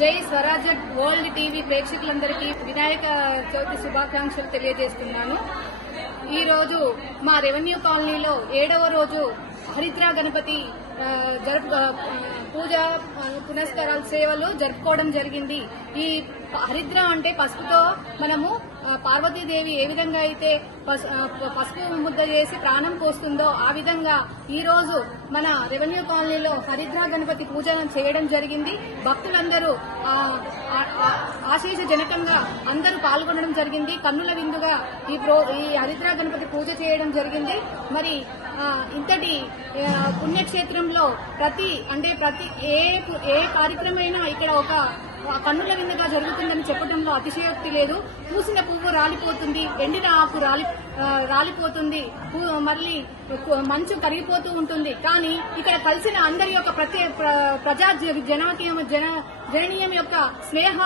జై స్వరాజ్య world TV ప్రేక్షకులందరికీ వినాయక చవితి శుభాకాంక్షలు తెలియజేస్తున్నాను. ఈ రోజు మా రెవెన్యూ కాలనీలో 7వ రోజు హరిద్రా గణపతి పూజ పునస్కారాల సేవలు జరుపుకోవడం జరిగింది. ఈ హరిద్ర అంటే పసుపుతో మనము పార్వతీదేవి ఏ విధంగా అయితే పసుపు ముద్ద చేసి ప్రాణం పోస్తుందో ఆ విధంగా ఈ రోజు మన రెవెన్యూ కాలనీలో హరిద్రా గణపతి పూజ చేయడం జరిగింది. భక్తులందరూ ఆశీషజనకంగా అందరూ పాల్గొనడం జరిగింది. కన్నుల విందుగా ఈ హరిద్రా గణపతి పూజ చేయడం జరిగింది. మరి ఇంతటి పుణ్యక్షేత్రంలో ప్రతి ఏ కార్యక్రమైనా ఇక్కడ ఒక కన్నుల విందుగా జరుగుతుందని చెప్పడంలో అతిశయోక్తి లేదు. పూసిన పువ్వు రాలిపోతుంది, ఎండిన ఆకు రాలిపోతుంది, మళ్ళీ మంచు కరిగిపోతూ ఉంటుంది. కానీ ఇక్కడ కలిసిన అందరి యొక్క ప్రజా జననీయం యొక్క స్నేహ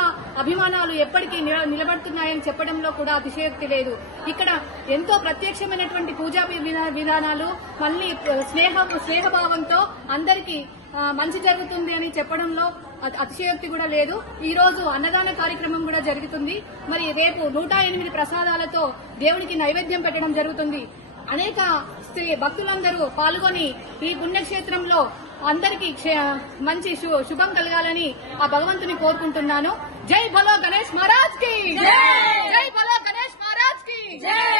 అభిమానాలు ఎప్పటికీ నిలబడుతున్నాయని చెప్పడంలో కూడా అతిశయోక్తి లేదు. ఇక్కడ ఎంతో ప్రత్యక్షమైనటువంటి పూజా విధానాలు మళ్ళీ స్నేహభావంతో అందరికీ మంచి జరుగుతుంది అని చెప్పడంలో అతిశయోక్తి కూడా లేదు. ఈ రోజు అన్నదాన కార్యక్రమం కూడా జరుగుతుంది. మరి రేపు 108 ప్రసాదాలతో దేవుడికి నైవేద్యం పెట్టడం జరుగుతుంది. అనేక భక్తులందరూ పాల్గొని ఈ పుణ్యక్షేత్రంలో అందరికీ మంచి శుభం కలగాలని ఆ భగవంతుని కోరుకుంటున్నాను. జై బలో గణేష్ మహారాజ్ కి జై, బలో గణేష్ మహారాజ్ కి జై.